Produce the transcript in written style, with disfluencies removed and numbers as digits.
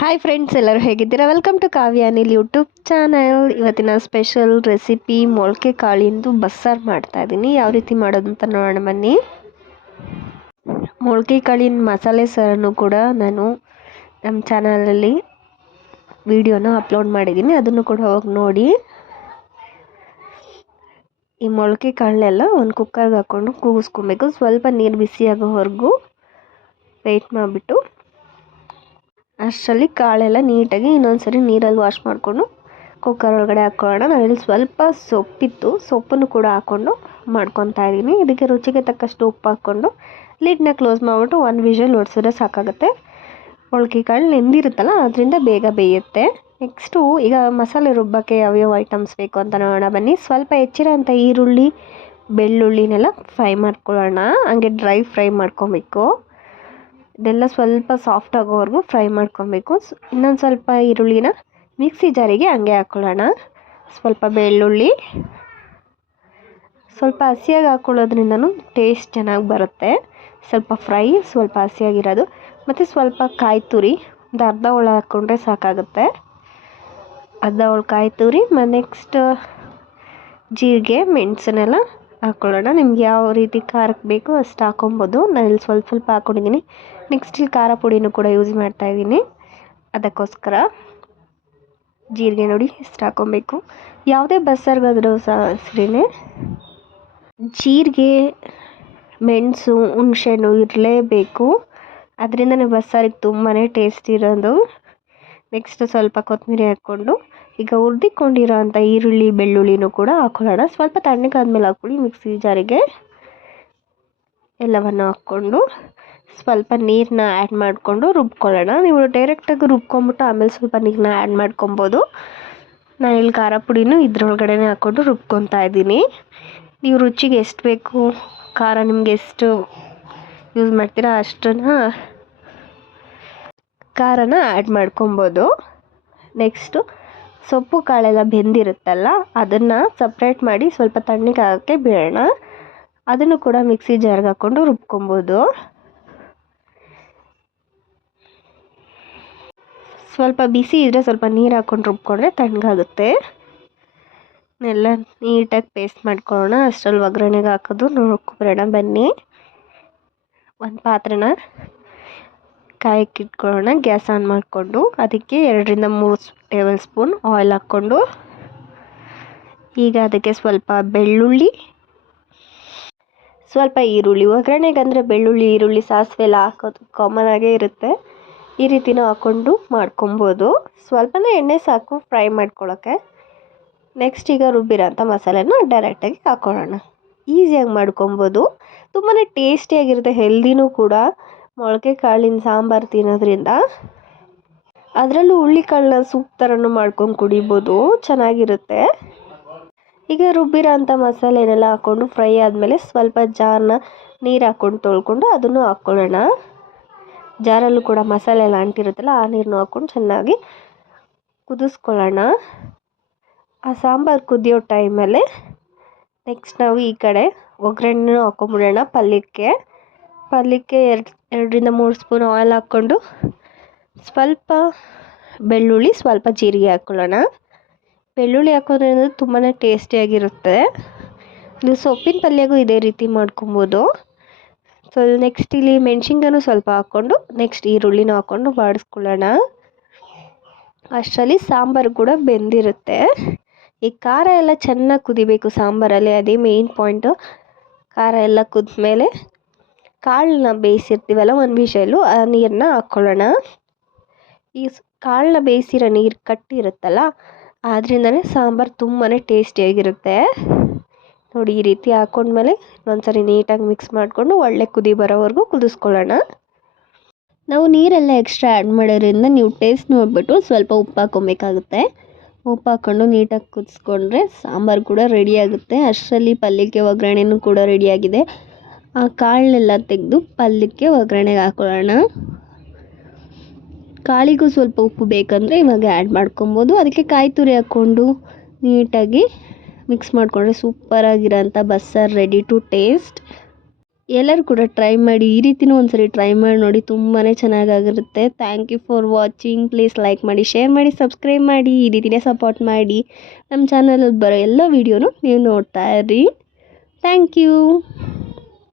Hi friends, ಎಲ್ಲರೂ ಹೇಗಿದ್ದೀರಾ? Welcome to Kavya Anil YouTube channel. ಇವತ್ತಿನ ಸ್ಪೆಷಲ್ ರೆಸಿಪಿ ಮೊಳಕೆ ಕಾಳಿಂದು ಬಸ್ಸಾರು ಮಾಡ್ತಾಯಿದ್ದೀನಿ. ಯಾವ ರೀತಿ ಮಾಡೋದು ಅಂತ ನೋಡೋಣ ಬನ್ನಿ. ಮೊಳಕೆ ಕಾಳಿನ ಮಸಾಲೆ ಸಾರನ್ನು ಕೂಡ ನಾನು ನಮ್ಮ ಚಾನಲಲ್ಲಿ ವಿಡಿಯೋನ ಅಪ್ಲೋಡ್ ಮಾಡಿದ್ದೀನಿ, ಅದನ್ನು ಕೂಡ ಹೋಗಿ ನೋಡಿ. ಈ ಮೊಳಕೆ ಕಾಳನ್ನೆಲ್ಲ ಒಂದು ಕುಕ್ಕರ್ಗೆ ಹಾಕ್ಕೊಂಡು ಕೂಗಿಸ್ಕೊಬೇಕು. ಸ್ವಲ್ಪ ನೀರು ಬಿಸಿ ಆಗೋವರೆಗೂ ವೆಯ್ಟ್ ಮಾಡಿಬಿಟ್ಟು ಅಷ್ಟರಲ್ಲಿ ಕಾಳೆಲ್ಲ ನೀಟಾಗಿ ಇನ್ನೊಂದ್ಸರಿ ನೀರಲ್ಲಿ ವಾಶ್ ಮಾಡಿಕೊಂಡು ಕುಕ್ಕರ್ ಒಳಗಡೆ ಹಾಕ್ಕೊಳ್ಳೋಣ. ನಾನಿಲ್ಲಿ ಸ್ವಲ್ಪ ಸೊಪ್ಪಿತ್ತು, ಸೊಪ್ಪನ್ನು ಕೂಡ ಹಾಕ್ಕೊಂಡು ಮಾಡ್ಕೊತಾ ಇದ್ದೀನಿ. ಇದಕ್ಕೆ ರುಚಿಗೆ ತಕ್ಕಷ್ಟು ಉಪ್ಪು ಹಾಕ್ಕೊಂಡು ಲಿಡ್ನ ಕ್ಲೋಸ್ ಮಾಡಿಬಿಟ್ಟು ಒಂದು ವಿಷಲ್ ಹೊಡ್ಸಿದ್ರೆ ಸಾಕಾಗುತ್ತೆ. ಮೊಳಕೆ ಕಾಳು ನೆಂದಿರುತ್ತಲ್ಲ, ಅದರಿಂದ ಬೇಗ ಬೇಯುತ್ತೆ. ನೆಕ್ಸ್ಟು ಈಗ ಮಸಾಲೆ ರುಬ್ಬಕ್ಕೆ ಯಾವ್ಯಾವ ಐಟಮ್ಸ್ ಬೇಕು ಅಂತ ನೋಡೋಣ ಬನ್ನಿ. ಸ್ವಲ್ಪ ಹೆಚ್ಚಿರೋಂಥ ಈರುಳ್ಳಿ ಬೆಳ್ಳುಳ್ಳಿನೆಲ್ಲ ಫ್ರೈ ಮಾಡ್ಕೊಳ್ಳೋಣ. ಹಂಗೆ ಡ್ರೈ ಫ್ರೈ ಮಾಡ್ಕೊಬೇಕು. ಇದೆಲ್ಲ ಸ್ವಲ್ಪ ಸಾಫ್ಟ್ ಆಗೋವರೆಗೂ ಫ್ರೈ ಮಾಡ್ಕೊಬೇಕು. ಇನ್ನೊಂದು ಸ್ವಲ್ಪ ಈರುಳ್ಳಿನ ಮಿಕ್ಸಿ ಜಾರಿಗೆ ಹಂಗೆ ಹಾಕ್ಕೊಳ್ಳೋಣ. ಸ್ವಲ್ಪ ಬೆಳ್ಳುಳ್ಳಿ ಸ್ವಲ್ಪ ಹಸಿಯಾಗಿ ಹಾಕ್ಕೊಳ್ಳೋದ್ರಿಂದನೂ ಟೇಸ್ಟ್ ಚೆನ್ನಾಗಿ ಬರುತ್ತೆ. ಸ್ವಲ್ಪ ಫ್ರೈ, ಸ್ವಲ್ಪ ಹಸಿಯಾಗಿರೋದು, ಮತ್ತು ಸ್ವಲ್ಪ ಕಾಯಿ ತುರಿ ಒಂದು ಅರ್ಧ ಹೋಳು ಹಾಕ್ಕೊಂಡ್ರೆ ಸಾಕಾಗುತ್ತೆ. ಅರ್ಧ ಹೋಳು ಕಾಯಿ ತುರಿ, ನೆಕ್ಸ್ಟ್ ಜೀರಿಗೆ ಮೆಣಸನ್ನೆಲ್ಲ ಹಾಕ್ಕೊಳ್ಳೋಣ. ನಿಮ್ಗೆ ಯಾವ ರೀತಿ ಖಾರಕ್ಕೆ ಬೇಕೋ ಅಷ್ಟು ಹಾಕೊಬೋದು. ನಾನಿಲ್ಲಿ ಸ್ವಲ್ಪ ಸ್ವಲ್ಪ ಹಾಕ್ಕೊಂಡಿದ್ದೀನಿ. ನೆಕ್ಸ್ಟ್ ಇಲ್ಲಿ ಖಾರ ಪುಡಿನೂ ಕೂಡ ಯೂಸ್ ಮಾಡ್ತಾಯಿದ್ದೀನಿ. ಅದಕ್ಕೋಸ್ಕರ ಜೀರಿಗೆ ನೋಡಿ ಇಷ್ಟು ಹಾಕ್ಕೊಬೇಕು. ಯಾವುದೇ ಬಸ್ಸಾರಿಗಾದರೂ ಸರಿನೇ ಜೀರಿಗೆ ಮೆಣಸು ಹುಣಸೆಹಣ್ಣು ಇರಲೇಬೇಕು. ಅದರಿಂದನೇ ಬಸ್ಸಾರಿಗೆ ತುಂಬಾ ಟೇಸ್ಟ್ ಇರೋದು. ನೆಕ್ಸ್ಟ್ ಸ್ವಲ್ಪ ಕೊತ್ತಂಬರಿ ಹಾಕ್ಕೊಂಡು ಈಗ ಹುರಿದಿಕೊಂಡಿರೋ ಅಂಥ ಈರುಳ್ಳಿ ಬೆಳ್ಳುಳ್ಳಿನೂ ಕೂಡ ಹಾಕ್ಕೊಳ್ಳೋಣ. ಸ್ವಲ್ಪ ತಣ್ಣಗಾದ್ಮೇಲೆ ಹಾಕ್ಕೊಳ್ಳಿ. ಮಿಕ್ಸಿ ಜಾರಿಗೆ ಎಲ್ಲವನ್ನು ಹಾಕ್ಕೊಂಡು ಸ್ವಲ್ಪ ನೀರನ್ನ ಆ್ಯಡ್ ಮಾಡಿಕೊಂಡು ರುಬ್ಕೊಳ್ಳೋಣ. ನೀವು ಡೈರೆಕ್ಟಾಗಿ ರುಬ್ಕೊಂಬಿಟ್ಟು ಆಮೇಲೆ ಸ್ವಲ್ಪ ನೀರನ್ನ ಆ್ಯಡ್ ಮಾಡ್ಕೊಬೋದು. ನಾನಿಲ್ಲಿ ಖಾರ ಪುಡಿನೂ ಇದ್ರೊಳಗಡೆ ಹಾಕ್ಕೊಂಡು ರುಬ್ಕೊತಾ ಇದ್ದೀನಿ. ನೀವು ರುಚಿಗೆ ಎಷ್ಟು ಬೇಕು ಖಾರ ನಿಮಗೆ ಎಷ್ಟು ಯೂಸ್ ಮಾಡ್ತೀರಾ ಅಷ್ಟನ್ನು ಖಾರನ ಆ್ಯಡ್ ಮಾಡ್ಕೊಬೋದು. ನೆಕ್ಸ್ಟು ಸೊಪ್ಪು ಕಾಳೆಲ್ಲ ಬೆಂದಿರುತ್ತಲ್ಲ, ಅದನ್ನು ಸಪ್ರೇಟ್ ಮಾಡಿ ಸ್ವಲ್ಪ ತಣ್ಣಗೆ ಆಗೋಕ್ಕೆ ಬಿಡೋಣ. ಅದನ್ನು ಕೂಡ ಮಿಕ್ಸಿ ಜಾರ್ಗೆ ಹಾಕ್ಕೊಂಡು ರುಬ್ಕೊಬೋದು. ಸ್ವಲ್ಪ ಬಿಸಿ ಇದ್ದರೆ ಸ್ವಲ್ಪ ನೀರು ಹಾಕ್ಕೊಂಡು ರುಬ್ಕೊಂಡ್ರೆ ತಣ್ಣಗಾಗುತ್ತೆ. ಎಲ್ಲ ನೀಟಾಗಿ ಪೇಸ್ಟ್ ಮಾಡ್ಕೊಳ್ಳೋಣ. ಅಷ್ಟರಲ್ಲಿ ಒಗ್ಗರಣೆಗೆ ಹಾಕೋದು ನೋಡ್ಕೊಬರೋಣ ಬನ್ನಿ. ಒಂದು ಪಾತ್ರೆನ ಕಾಯಕ್ಕೆ ಇಟ್ಕೊಳ್ಳೋಣ. ಗ್ಯಾಸ್ ಆನ್ ಮಾಡಿಕೊಂಡು ಅದಕ್ಕೆ 2-3 ಟೇಬಲ್ ಸ್ಪೂನ್ ಆಯಿಲ್ ಹಾಕ್ಕೊಂಡು ಈಗ ಅದಕ್ಕೆ ಸ್ವಲ್ಪ ಬೆಳ್ಳುಳ್ಳಿ, ಸ್ವಲ್ಪ ಈರುಳ್ಳಿ, ಒಗ್ಗರಣೆಗೆ ಅಂದರೆ ಬೆಳ್ಳುಳ್ಳಿ ಈರುಳ್ಳಿ ಸಾಸಿವೆ ಎಲ್ಲ ಹಾಕೋದು ಕಾಮನ್ ಆಗೇ ಇರುತ್ತೆ. ಈ ರೀತಿನೂ ಹಾಕ್ಕೊಂಡು ಮಾಡ್ಕೊಬೋದು. ಸ್ವಲ್ಪನೇ ಎಣ್ಣೆ ಸಾಕು ಫ್ರೈ ಮಾಡ್ಕೊಳ್ಳೋಕ್ಕೆ. ನೆಕ್ಸ್ಟ್ ಈಗ ರುಬ್ಬಿರೋಂಥ ಮಸಾಲೆನ ಡೈರೆಕ್ಟಾಗಿ ಹಾಕ್ಕೊಳ್ಳೋಣ. ಈಸಿಯಾಗಿ ಮಾಡ್ಕೊಬೋದು. ತುಂಬಾ ಟೇಸ್ಟಿಯಾಗಿರುತ್ತೆ, ಹೆಲ್ದಿನೂ ಕೂಡ. ಮೊಳಕೆ ಕಾಳಿನ ಸಾಂಬಾರು ತಿನ್ನೋದ್ರಿಂದ, ಅದರಲ್ಲೂ ಹುಳ್ಳಿಕಾಳನ್ನ ಸೂಪ್ ಥರನೂ ಮಾಡ್ಕೊಂಡು ಕುಡಿಬೋದು, ಚೆನ್ನಾಗಿರುತ್ತೆ. ಈಗ ರುಬ್ಬಿರೋ ಅಂಥ ಮಸಾಲೆನೆಲ್ಲ ಹಾಕ್ಕೊಂಡು ಫ್ರೈ ಆದಮೇಲೆ ಸ್ವಲ್ಪ ಜಾರನ್ನ ನೀರು ಹಾಕ್ಕೊಂಡು ತೊಳ್ಕೊಂಡು ಅದನ್ನು ಹಾಕ್ಕೊಳ್ಳೋಣ. ಜಾರಲ್ಲೂ ಕೂಡ ಮಸಾಲೆ ಎಲ್ಲ ಅಂಟಿರುತ್ತಲ್ಲ, ಆ ನೀರನ್ನು ಹಾಕ್ಕೊಂಡು ಚೆನ್ನಾಗಿ ಕುದಿಸ್ಕೊಳ್ಳೋಣ. ಆ ಸಾಂಬಾರು ಕುದಿಯೋ ಟೈಮಲ್ಲೇ ನೆಕ್ಸ್ಟ್ ನಾವು ಈ ಕಡೆ ಒಗ್ಗರಣೆನೂ ಹಾಕ್ಕೊಂಬಿಡೋಣ. ಪಲ್ಯಕ್ಕೆ 2-3 ಸ್ಪೂನ್ ಆಯಿಲ್ ಹಾಕ್ಕೊಂಡು ಸ್ವಲ್ಪ ಬೆಳ್ಳುಳ್ಳಿ, ಸ್ವಲ್ಪ ಜೀರಿಗೆ ಹಾಕ್ಕೊಳ್ಳೋಣ. ಬೆಳ್ಳುಳ್ಳಿ ಹಾಕೋದ್ರಿಂದ ತುಂಬಾ ಟೇಸ್ಟಿಯಾಗಿರುತ್ತೆ. ನೀವು ಸೊಪ್ಪಿನ ಪಲ್ಯಗೂ ಇದೇ ರೀತಿ ಮಾಡ್ಕೊಬೋದು. ಸೊ ನೆಕ್ಸ್ಟ್ ಇಲ್ಲಿ ಮೆಣಸಿನ್ಕಾಯಿನೂ ಸ್ವಲ್ಪ ಹಾಕ್ಕೊಂಡು ನೆಕ್ಸ್ಟ್ ಈರುಳ್ಳಿನೂ ಹಾಕ್ಕೊಂಡು ಬಾಡಿಸ್ಕೊಳ್ಳೋಣ. ಅಷ್ಟರಲ್ಲಿ ಸಾಂಬಾರು ಕೂಡ ಬೆಂದಿರುತ್ತೆ. ಈ ಖಾರ ಎಲ್ಲ ಚೆನ್ನಾಗಿ ಕುದಿಬೇಕು ಸಾಂಬಾರಲ್ಲಿ, ಅದೇ ಮೇಯ್ನ್ ಪಾಯಿಂಟು. ಖಾರ ಎಲ್ಲ ಕುದ್ಮೇಲೆ ಕಾಳನ್ನ ಬೇಯಿಸಿರ್ತೀವಲ್ಲ ಒಂದು ವಿಷಲು, ಆ ನೀರನ್ನ ಹಾಕ್ಕೊಳ್ಳೋಣ. ಈ ಕಾಳನ್ನ ಬೇಯಿಸಿರೋ ನೀರು ಕಟ್ಟಿರುತ್ತಲ್ಲ, ಆದ್ರಿಂದನೇ ಸಾಂಬಾರು ತುಂಬಾ ಟೇಸ್ಟಿಯಾಗಿರುತ್ತೆ. ನೋಡಿ ಈ ರೀತಿ ಹಾಕ್ಕೊಂಡ್ಮೇಲೆ ಒಂದ್ಸರಿ ನೀಟಾಗಿ ಮಿಕ್ಸ್ ಮಾಡಿಕೊಂಡು ಒಳ್ಳೆ ಕುದಿ ಬರೋವರೆಗೂ ಕುದಿಸ್ಕೊಳ್ಳೋಣ. ನಾವು ನೀರೆಲ್ಲ ಎಕ್ಸ್ಟ್ರಾ ಆ್ಯಡ್ ಮಾಡೋದ್ರಿಂದ ನೀವು ಟೇಸ್ಟ್ ನೋಡಿಬಿಟ್ಟು ಸ್ವಲ್ಪ ಉಪ್ಪು ಹಾಕ್ಕೊಬೇಕಾಗುತ್ತೆ. ಉಪ್ಪು ಹಾಕ್ಕೊಂಡು ನೀಟಾಗಿ ಕುದಿಸ್ಕೊಂಡ್ರೆ ಸಾಂಬಾರು ಕೂಡ ರೆಡಿಯಾಗುತ್ತೆ. ಅಷ್ಟರಲ್ಲಿ ಪಲ್ಯಕ್ಕೆ ಒಗ್ಗರಣೆನೂ ಕೂಡ ರೆಡಿಯಾಗಿದೆ. ಆ ಕಾಳನ್ನೆಲ್ಲ ತೆಗೆದು ಪಲ್ಯಕ್ಕೆ ಒಗ್ಗರಣೆಗೆ ಹಾಕ್ಕೊಳ್ಳೋಣ. ಕಾಳಿಗೂ ಸ್ವಲ್ಪ ಉಪ್ಪು ಬೇಕಂದರೆ ಇವಾಗ ಆ್ಯಡ್ ಮಾಡ್ಕೊಬೋದು. ಅದಕ್ಕೆ ಕಾಯಿ ತುರಿ ಹಾಕ್ಕೊಂಡು ನೀಟಾಗಿ ಮಿಕ್ಸ್ ಮಾಡಿಕೊಂಡ್ರೆ ಸೂಪರಾಗಿರೋಂಥ ಬಸ್ಸಾರು ರೆಡಿ ಟು ಟೇಸ್ಟ್. ಎಲ್ಲರೂ ಕೂಡ ಟ್ರೈ ಮಾಡಿ, ಈ ರೀತಿಯೂ ಒಂದ್ಸರಿ ಟ್ರೈ ಮಾಡಿ ನೋಡಿ, ತುಂಬಾ ಚೆನ್ನಾಗಾಗಿರುತ್ತೆ. Thank you for watching. Please like ಮಾಡಿ, ಶೇರ್ ಮಾಡಿ, ಸಬ್ಸ್ಕ್ರೈಬ್ ಮಾಡಿ, ಈ ರೀತಿಯೇ ಸಪೋರ್ಟ್ ಮಾಡಿ. ನಮ್ಮ ಚಾನಲಲ್ಲಿ ಬರೋ ಎಲ್ಲ ವೀಡಿಯೋನು ನೀವು ನೋಡ್ತಾ ಇರ್ರಿ. Thank you.